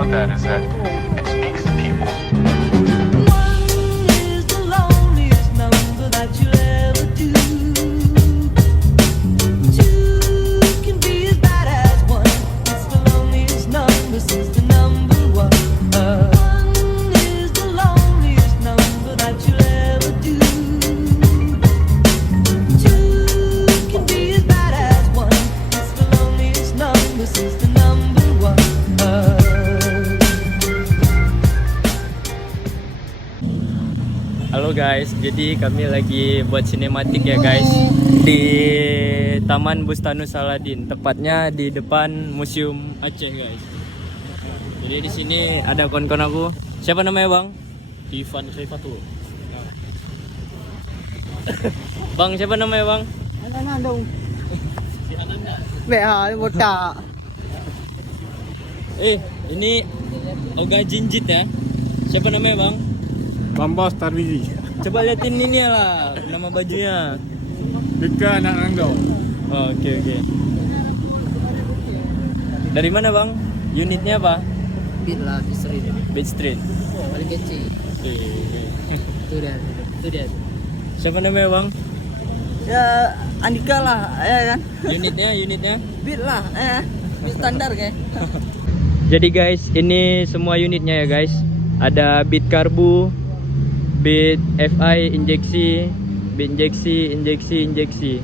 about that is that it speaks to people. One is the loneliest number that you'll ever do. Two can be as bad as one. It's the loneliest number since the number one. One is the loneliest number that you'll ever do. Two can be as bad as one. It's the loneliest number since the number one. Halo guys, jadi kami lagi buat sinematik ya guys di Taman Bustanus Saladin, tepatnya di depan Museum Aceh guys. Jadi di sini ada kawan-kawan aku. Siapa namanya bang? Ivan Khaifatul. Bang siapa namanya bang? Anandong. Si Ananda. Bea botak. Ini Oga Jinjit ya. Siapa namanya bang? Bambas Tarmizi. Coba liatin ini lah nama bajunya. Dekat anak Anandong. Oh, oke. Dari mana bang? Unitnya apa? Bila Street. Beat Street. Paling kecil. Oke. Itu dia. Siapa namanya bang? Ya Andika lah, ya kan. Unitnya? Beat lah, Beat standar kayak. Jadi guys, ini semua unitnya ya guys. Ada bit karbu, bit FI injeksi, bit injeksi.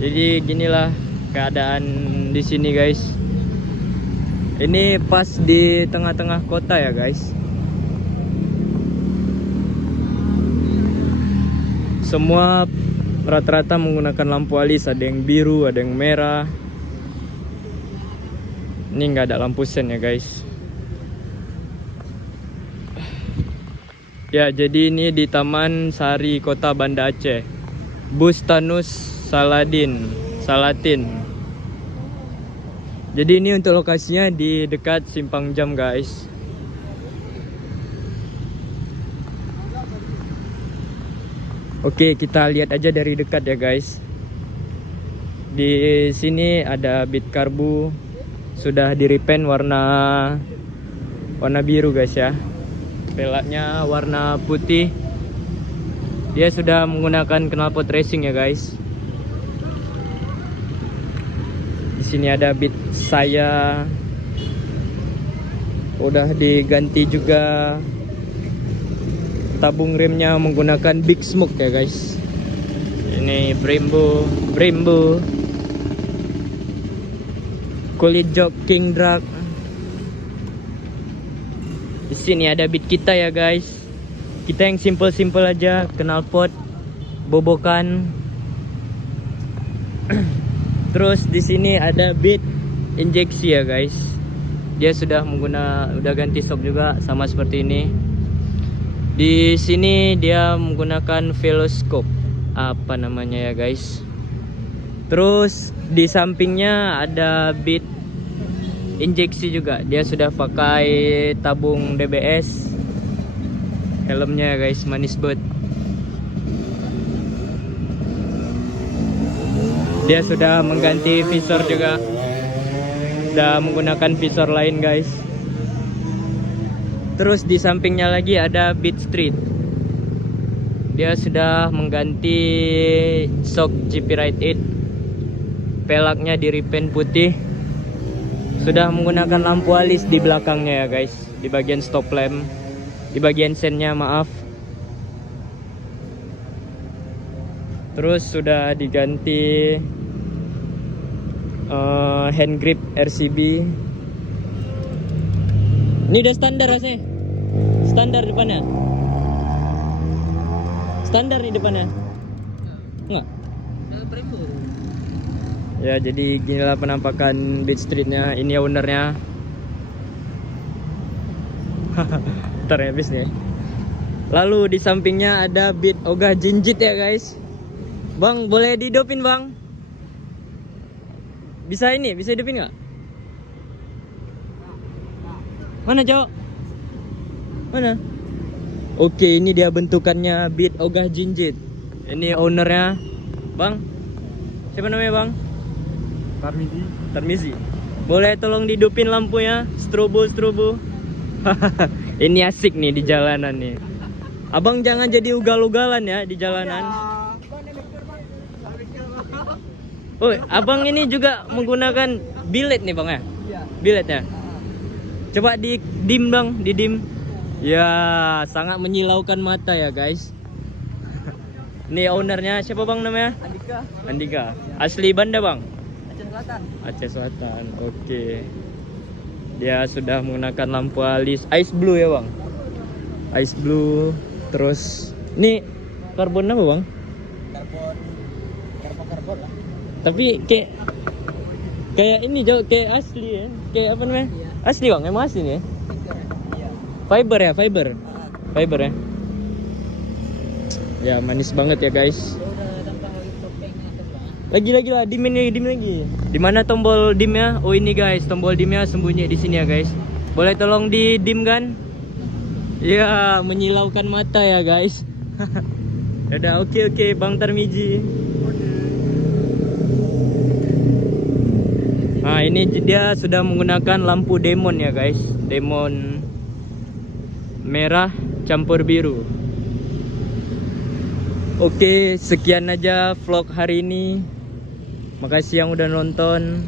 Jadi ginilah keadaan di sini guys. Ini pas di tengah-tengah kota ya guys. Semua rata-rata menggunakan lampu alis, ada yang biru, ada yang merah. Ini nggak ada lampu sen ya guys. Ya, jadi ini di Taman Sari Kota Banda Aceh, Bustanus Salatin. Jadi ini untuk lokasinya di dekat Simpang Jam guys. Oke, kita lihat aja dari dekat ya guys. Di sini ada bit karbu, sudah di repaint warna biru guys ya. Pelaknya warna putih. Dia sudah menggunakan knalpot racing ya guys. Di sini ada bit saya, udah diganti juga. Tabung remnya menggunakan Big Smoke ya guys. Ini Brembo. Kulit jok King Drag. Di sini ada bit kita ya guys. Kita yang simple aja, knalpot, bobokan. Terus di sini ada bit injeksi ya guys. Dia sudah ganti sok juga sama seperti ini. Di sini dia menggunakan veloscope, apa namanya ya guys. Terus di sampingnya ada bit injeksi juga. Dia sudah pakai tabung DBS. Helmnya ya guys, manis banget. Dia sudah mengganti visor juga. Sudah menggunakan visor lain guys. Terus di sampingnya lagi ada Beat Street. Dia sudah mengganti shock GP Ride 8. Pelaknya di repaint putih. Sudah menggunakan lampu alis di belakangnya ya guys. Di bagian stop lamp, di bagian sennya maaf. Terus sudah diganti hand grip RCB. Ini udah standar rasanya. Standar depannya. Standar di depannya. Enggak. Ya, jadi ginilah penampakan Beat Streetnya. Ini ownernya. Ntar ya habis nih. Lalu di sampingnya ada Beat Oga Jinjit ya guys. Bang, boleh dihidupin bang? Bisa hidupin nggak? Mana cowok? Mana? Oke, ini dia bentukannya Beat Oga Jinjit. Ini ownernya. Bang, siapa namanya bang? Tarmizi. Tarmizi. Boleh tolong dihidupin lampunya, strobo. Ini asik nih di jalanan nih. Abang jangan jadi ugal-ugalan ya di jalanan. Oh, abang ini juga menggunakan bilet nih bang ya? Bilet ya? Coba di dim bang, di dim. Ya, sangat menyilaukan mata ya guys. Ini ownernya siapa bang namanya? Andika. Asli Banda bang? Aceh Selatan. Oke. Dia sudah menggunakan lampu alis ice blue ya bang? Ice blue. Terus ini karbon apa bang? Karbon lah. Tapi kayak ini jauh kayak asli ya. Kayak apa namanya? Asli bang, emang asli nih ya? Fiber ya, fiber ya. Ya manis banget ya guys. Lagi lah, dim lagi. Di mana tombol dimnya? Oh ini guys, tombol dimnya sembunyi di sini ya guys. Boleh tolong di dim kan? Ya menyilaukan mata ya guys. Udah oke Bang Tarmizi. Nah ini dia sudah menggunakan lampu demon ya guys. Demon merah campur biru. Oke, sekian aja vlog hari ini. Makasih yang udah nonton.